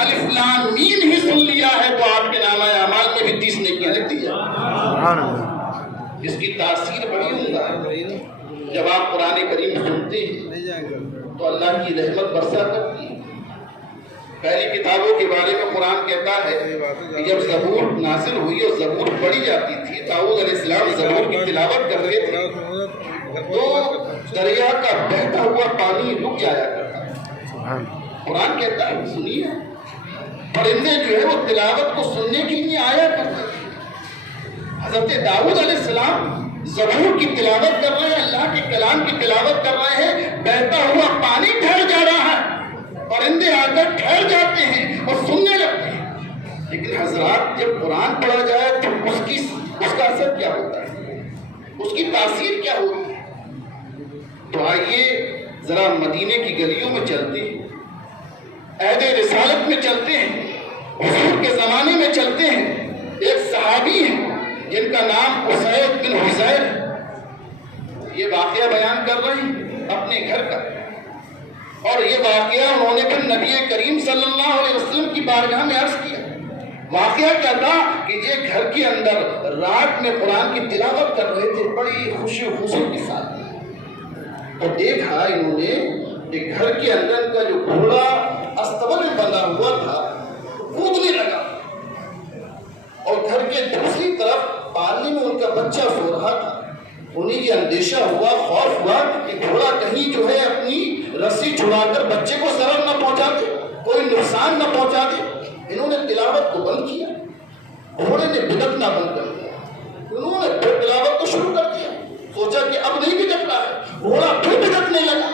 الف لام میم ہی سن لیا ہے تو آپ کے نامہ اعمال میں بھی 30 نیکیاں لکھی جائیں. اس کی تاثیر بڑی عمدہ ہے. جب آپ قرآن کریم سنتے ہیں تو اللہ کی رحمت برسا کرتی ہے. پہلی کتابوں کے بارے میں قرآن کہتا ہے کہ جب زبور نازل ہوئی اور زبور پڑھی جاتی تھی، داؤد علیہ السلام زبور کی تلاوت کر رہے تھے تو دریا کا بہتا ہوا پانی رک جایا کرتا تھا. قرآن کہتا ہے سنیے، پرندے جو ہے وہ تلاوت کو سننے کے لیے آیا کرتے تھے. حضرت داؤد علیہ السلام زبور کی تلاوت کر رہے ہیں، اللہ کے کلام کی تلاوت کر رہے ہیں، بہتا ہوا پانی ٹھہر جا رہا ہے، پرندے آ کر ٹھہر جاتے ہیں اور سننے لگتے ہیں. لیکن حضرات جب قرآن پڑھا جائے تو اس کا اثر کیا ہوتا ہے، اس کی تاثیر کیا ہوتی ہے. تو آئیے ذرا مدینے کی گلیوں میں چلتے ہیں، عہد رسالت میں چلتے ہیں، حضور کے زمانے میں چلتے ہیں. ایک صحابی ہیں جن کا نام اسید بن حضیر، یہ واقعہ بیان کر رہے ہیں اپنے گھر کا. اور یہ واقعہ انہوں نے پھر نبی کریم صلی اللہ علیہ وسلم کی بارگاہ میں عرض کیا. واقعہ کیا تھا کہ یہ گھر کے اندر رات میں قرآن کی تلاوت کر رہے تھے بڑی خوشی خوشی کے ساتھ. تو دیکھا انہوں نے کہ گھر کے اندر کا جو گھوڑا استبل میں بندھا ہوا تھا کودنے لگا اور گھر کے دوسری طرف پالنے میں ان کا بچہ سو رہا تھا. انہیں یہ اندیشہ ہوا، خوف ہوا کہ گھوڑا کہیں جو ہے اپنی رسی چھڑا کر بچے کو ضرر نہ پہنچا دے، کوئی نقصان نہ پہنچا دے. انہوں نے تلاوت کو بند کیا، گھوڑے نے بھٹکنا بند کر دیا. انہوں نے پھر تلاوت کو شروع کر دیا، سوچا کہ اب نہیں بھٹک رہا ہے، گھوڑا پھر بھٹکنے لگا.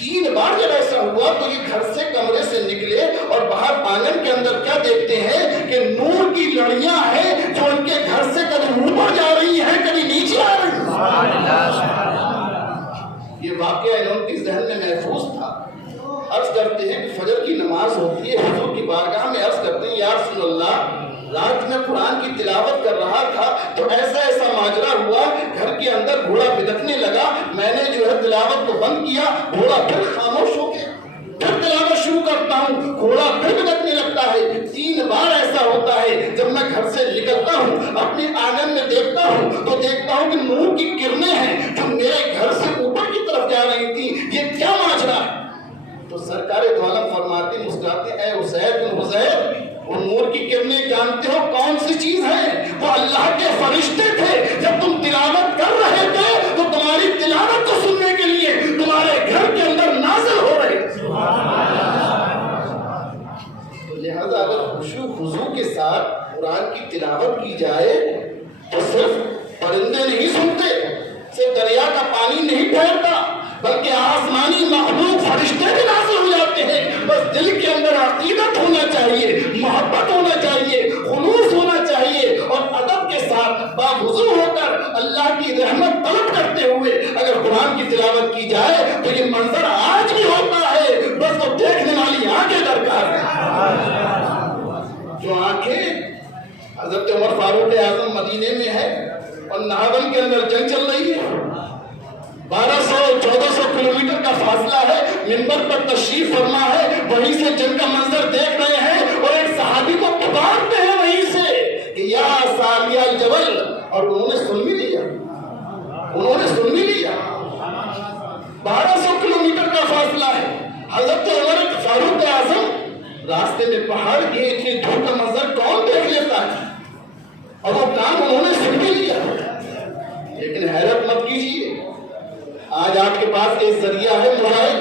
3 بار جب ایسا ہوا تو یہ گھر سے کمرے سے نکلے اور باہر آنگن کے اندر کیا دیکھتے ہیں کہ نور کی لڑیاں ہیں جو ان کے گھر سے کبھی اوپر جا رہی ہیں کبھی نیچے آ رہی ہیں. یہ واقعہ ان کے ذہن میں محفوظ تھا. عرض کرتے ہیں کہ فجر کی نماز ہوتی ہے، حضور کی بارگاہ میں عرض کرتے ہیں یا رسول اللہ رات میں قرآن کی تلاوت کر رہا تھا تو ایسا ماجرا ہوا، گھر کے اندر گھوڑا بھٹکنے لگا، میں نے جو ہے تلاوت کو بند کیا، گھوڑا پھر خاموش ہو گیا، پھر تلاوت شروع کرتا ہوں، گھوڑا پھر بھٹکنے لگتا ہے. 3 بار ایسا ہوتا ہے. جب میں گھر سے نکلتا ہوں اپنے آنگن میں دیکھتا ہوں تو دیکھتا ہوں کہ نور کی کرنیں ہیں جو میرے گھر سے اوپر کی طرف جا رہی تھی. یہ کیا ماجرا ہے؟ تو سرکار دو عالم فرماتے مسکراتے اے اسید بن حضیر، وہ نور کی کرنیں جانتے ہو کون سی چیز ہے؟ وہ اللہ کے فرشتے تھے. جب تم تلاوت کر رہے تھے تو تمہاری تلاوت کو سننے کے لیے تمہارے گھر کے اندر نازل ہو رہے تھے. تو لہذا اگر خشوع خضوع کے ساتھ قرآن کی تلاوت کی جائے تو صرف پرندے نہیں سنتے، صرف دریا کا پانی نہیں ٹھہرتا، بلکہ آسمانی مخلوق فرشتے بھی نازل ہو جاتے ہیں. بس دل کے اندر عقیدت ہونا چاہیے، محبت ہونا چاہیے، خلوص ہونا چاہیے اور ادب کے ساتھ باوضو ہو کر اللہ کی رحمت طلب کرتے ہوئے اگر قرآن کی تلاوت کی جائے تو یہ منظر آج بھی ہوتا ہے. بس تو دیکھنے والی آنکھیں درکار ہیں. جو آنکھیں حضرت عمر فاروق اعظم مدینے میں ہے اور نہاون کے اندر جنگ چل رہی ہے، 1200-1400 کلومیٹر کا فاصلہ ہے، منبر پر تشریف فرما ہے، وہیں سے جنگ کا منظر دیکھ رہے ہیں اور ایک صحابی کو پکارتے ہیں وہیں سے کہ یا ساریہ الجبل، اور انہوں نے سن بھی لیا، 1200 کلومیٹر کا فاصلہ ہے. حضرت عمر فاروق اعظم راستے میں پہاڑ کے اتنے دور کا منظر کون دیکھ لیتا ہے، اور وہ کام انہوں نے سن بھی لیا. لیکن حیرت مت کیجیے، آج آپ کے پاس ایک ذریعہ ہے موبائل،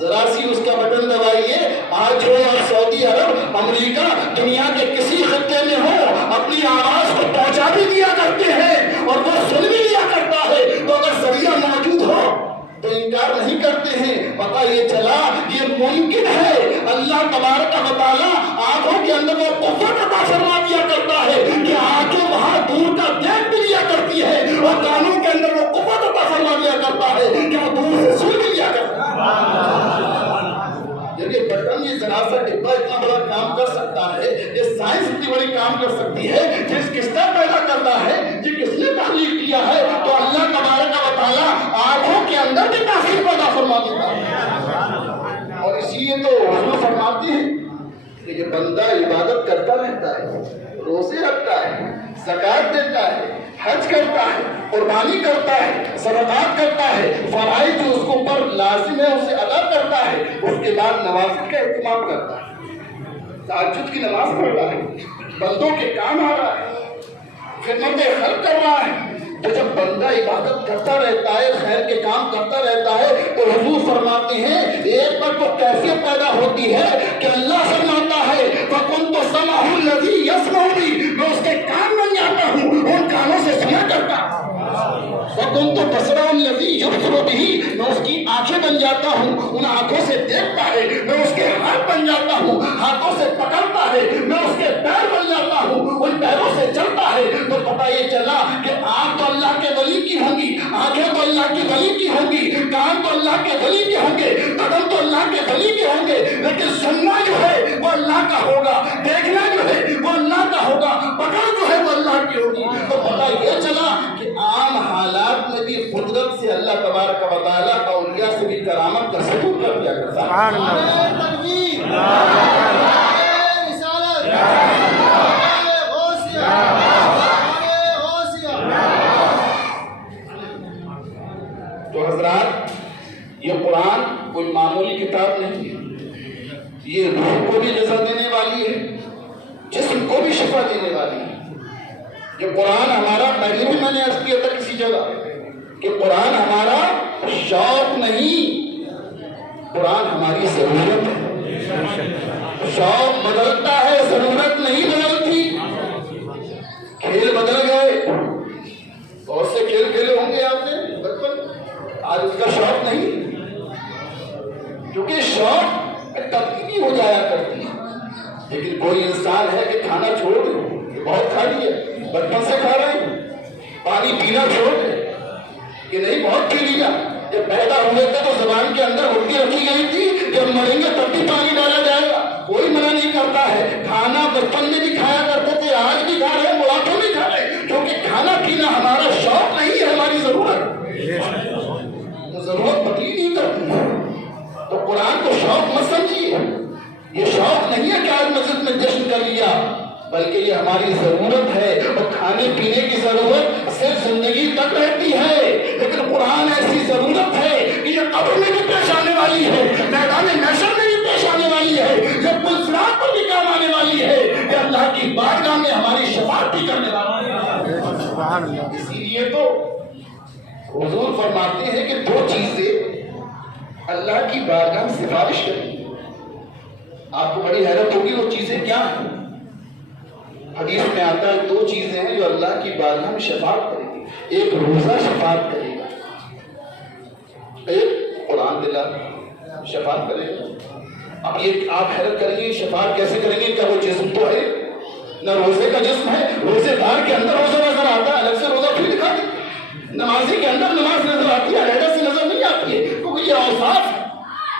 ذرا سی اس کا بٹن دبائیے، آج جو سعودی عرب، امریکہ، دنیا کے کسی خطے میں ہو اپنی آواز کو پہنچا بھی دیا کرتے ہیں اور وہ سن بھی لیا کرتا ہے. تو اگر ذریعہ موجود ہو تو انکار نہیں کرتے ہیں. پتہ یہ چلا یہ ممکن ہے. اللہ تبارک و تعالیٰ آنکھوں کے اندر وہ قوت عطا فرما دیا کرتا ہے کہ آنکھیں وہاں دور کا دیکھ بھی لیا کرتی ہے اور کانوں کے اندر وہ قوت عطا فرما دیا کرتا ہے کہ وہ دور سے سن بھی لیا کرتا ہے. یہ بٹن، یہ ذرا سا ڈبہ اتنا بڑا کام کر سکتا ہے، یہ سائنس اتنی بڑی کام کر سکتی ہے، کس نے پیدا کرتا ہے، یہ کس نے تخلیق کیا ہے؟ تو اللہ تبارک و تعالیٰ آنکھوں کے اندر بھی تاثیر پیدا فرما دیتا ہے. اور اسی لیے تو حضور فرماتے ہیں کہ یہ بندہ عبادت کرتا رہتا ہے، روزے رکھتا ہے، زکات دیتا ہے، حج کرتا ہے، قربانی کرتا ہے، صدقات کرتا ہے، فرائض جو اس کو پر لازم ہے اسے ادا کرتا ہے، اس کے بعد نوافل کا اہتمام کرتا ہے، تہجد کی نماز پڑھ رہا ہے، بندوں کے کام آ رہا ہے، خدمت خلق کر رہا ہے۔ تو جب بندہ عبادت کرتا رہتا ہے، خیر کے کام کرتا رہتا ہے، تو حضور فرماتے ہیں ایک بار تو کیفیت پیدا ہوتی ہے کہ اللہ فرماتا ہے فَكُنْتُ سَمْعَهُ الَّذِي يَسْمَعُ بِهِ، میں اس کے کان بن جاتا ہوں، ان کانوں سے سنا کرتا ہوں۔ وَكُنْتُ بَصَرَهُ الَّذِي يُبْصِرُ بِهِ، میں اس کی آنکھیں بن جاتا ہوں، ان آنکھوں سے دیکھتا ہے، میں اس کے ہاتھ بن جاتا ہوں، ہاتھوں سے پکڑتا ہے، میں اس کے پیر بن جاتا ہوں، ان پیروں سے چلتا ہے۔ تو پتہ یہ چلا کہ آنکھ تو اللہ کے ولی کی ہوں گی، آنکھیں تو اللہ کے ولی کی ہوں گی، کان تو اللہ کے ولی کے ہوں گے، قدم تو اللہ کے ولی کے ہوں گے، لیکن سننا جو ہے وہ اللہ کا ہوگا، دیکھنا جو ہے وہ اللہ کا ہوگا، پکڑ جو ہے وہ اللہ کی ہوگی۔ تو پتہ یہ چلا کہ عام حالات میں بھی قدرت سے اللہ تبارک و تعالیٰ اولیاء سے بھی کرامت کا ثبوت کر دیا کرتا ہے۔ تو حضرات، یہ قرآن کوئی معمولی کتاب نہیں ہے، یہ روح کو بھی غذا دینے والی ہے، جسم کو بھی شفا دینے والی ہے۔ یہ قرآن ہمارا، پہلے بھی میں نے عرض کیا تھا کسی جگہ کہ قرآن ہمارا شوق نہیں، قرآن ہماری ضرورت ہے۔ شوق بدلتا ہے، ضرورت نہیں بدلتی۔ کھیل بدل گئے، بہت سے کھیل کھیلے ہوں گے آپ نے بچپن، آج اس کا شوق نہیں، کیونکہ شوق تبدیلی ہو جایا کرتی ہے۔ لیکن کوئی انسان ہے کہ کھانا چھوڑ دے، بہت کھا لیا، بچپن سے کھا رہے ہیں، پانی پینا چھوڑ دے کہ نہیں بہت پی لیا، جب پیدا ہوئے تھے تو زبان کے اندر گھٹی رکھی گئی تھی، جب مریں گے تب بھی پانی ڈالا جائے گا، کوئی منع نہیں کرتا ہے۔ کھانا بچپن میں بھی کھایا کرتے تھے، آج بھی کھا رہے ہیں، بڑھاپے میں کھا رہے ہیں، کیونکہ کھانا پینا ہمارا شوق نہیں ہے، ہماری ضرورت۔ تو ضرورت بدلی نہیں کرتی ہے۔ تو قرآن کو شوق مت سمجھیے، یہ شوق نہیں ہے کہ آج مسجد میں جشن کر لیا، بلکہ یہ ہماری ضرورت ہے، اور کھانے پینے کی ضرورت صرف زندگی تک رہتی ہے، لیکن قرآن ایسی ضرورت ہے کہ یہ قبر میں بھی پیش آنے والی ہے، میدان محشر میں بھی پیش آنے والی ہے، یہ پل صراط پر بھی کام آنے والی ہے، یہ اللہ کی بارگاہ میں ہماری شفاعت بھی کرنے والی ہے۔ اسی لیے تو حضور فرماتے ہیں کہ دو چیزیں اللہ کی بارگاہ میں سفارش کریں۔ آپ کو بڑی حیرت ہوگی وہ چیزیں کیا ہیں؟ حدیث میں آتا ہے دو چیزیں ہیں جو اللہ کی بارگاہ میں شفاعت کرے گی، ایک روزہ شفاعت کرے گا، ایک قرآن تلاوت شفاعت کرے گا۔ اب یہ آپ حیرت کریں گے شفاعت کیسے کریں گے؟ کیا وہ جسم تو ہے نہ، روزے کا جسم ہے، روزے دار کے اندر روزہ نظر آتا ہے، الگ سے روزہ پھر دکھا دیں، نمازی کے اندر نماز نظر آتی ہے، علیحدہ سے نظر نہیں آتی ہے، کیونکہ یہ اوصاف ہے۔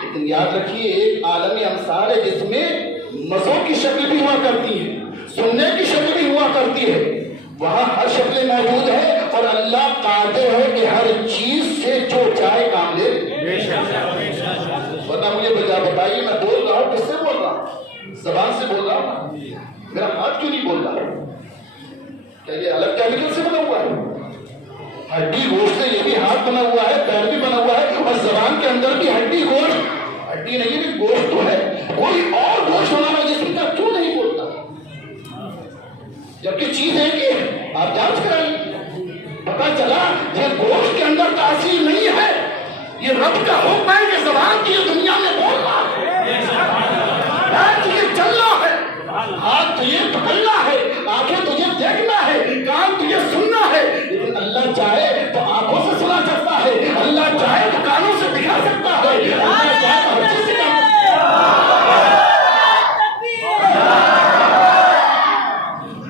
لیکن یاد رکھیے ایک عالمی امثال ہے جس میں مزوں کی شکل بھی ہوا کرتی ہے، سننے کی شکل بھی ہوا کرتی ہے، وہاں ہر شکل موجود ہے، اور اللہ قادر ہے کہ ہر چیز سے جو چاہے کام لے۔ ورنہ مجھے بتائیے میں بول رہا ہوں کس سے بول رہا ہوں؟ زبان سے بول رہا ہوں، میرا ہاتھ کیوں نہیں بول رہا؟ کیا یہ الگ کیمیکل سے بنا ہوا ہے؟ ہڈی گوشت سے یہ بھی ہاتھ بنا ہوا ہے، پیر بھی بنا ہوا ہے، اور زبان کے اندر بھی ہڈی گوشت، ہڈی نہیں بھی گوشت تو ہے، کوئی اور گوشت ہمارا جسم کا کیوں نہیں بولتا؟ جبکہ چیز ہے کہ آپ جانچ کرائیے، پتا چلا یہ گوشت کے اندر تاثیر نہیں ہے، یہ رب کا حکم ہے کہ زبان کی دنیا میں بولنا ہے، تجھے چلنا ہے، ہاتھ تجھے پکڑنا ہے، آنکھیں تجھے دیکھنا ہے، کان تجھے سننا ہے۔ لیکن اللہ چاہے تو آنکھوں سے سنا سکتا ہے، اللہ چاہے تو کانوں سے دکھا سکتا ہے، اللہ چاہے تو ہر چیز سے کام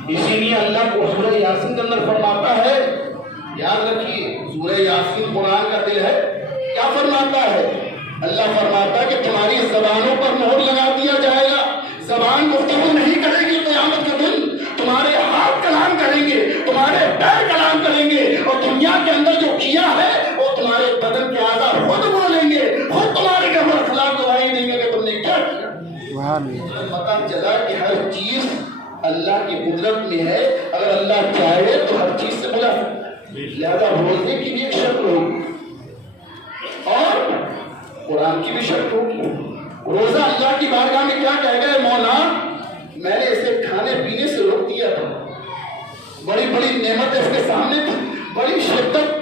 اسی لیے اللہ کو سورہ یاسین کے اندر فرماتا ہے، یاد رکھیے سورہ یاسین قرآن کا دل ہے، کیا فرماتا ہے؟ اللہ فرماتا ہے کہ تمہاری پتہ چلا کہ ہر چیز اللہ کی قدرت میں ہے، اگر اللہ چاہے تو ہر چیز سے بلا سکتا ہے۔ لہذا روزے کی بھی ایک شرط ہوگی اور قرآن کی بھی شرط ہوگی۔ روزہ اللہ کی بارگاہ میں کیا کہے گا؟ مولا میں نے اسے کھانے پینے سے روک دیا تھا، بڑی بڑی نعمتیں اس کے سامنے تھی، بڑی شدت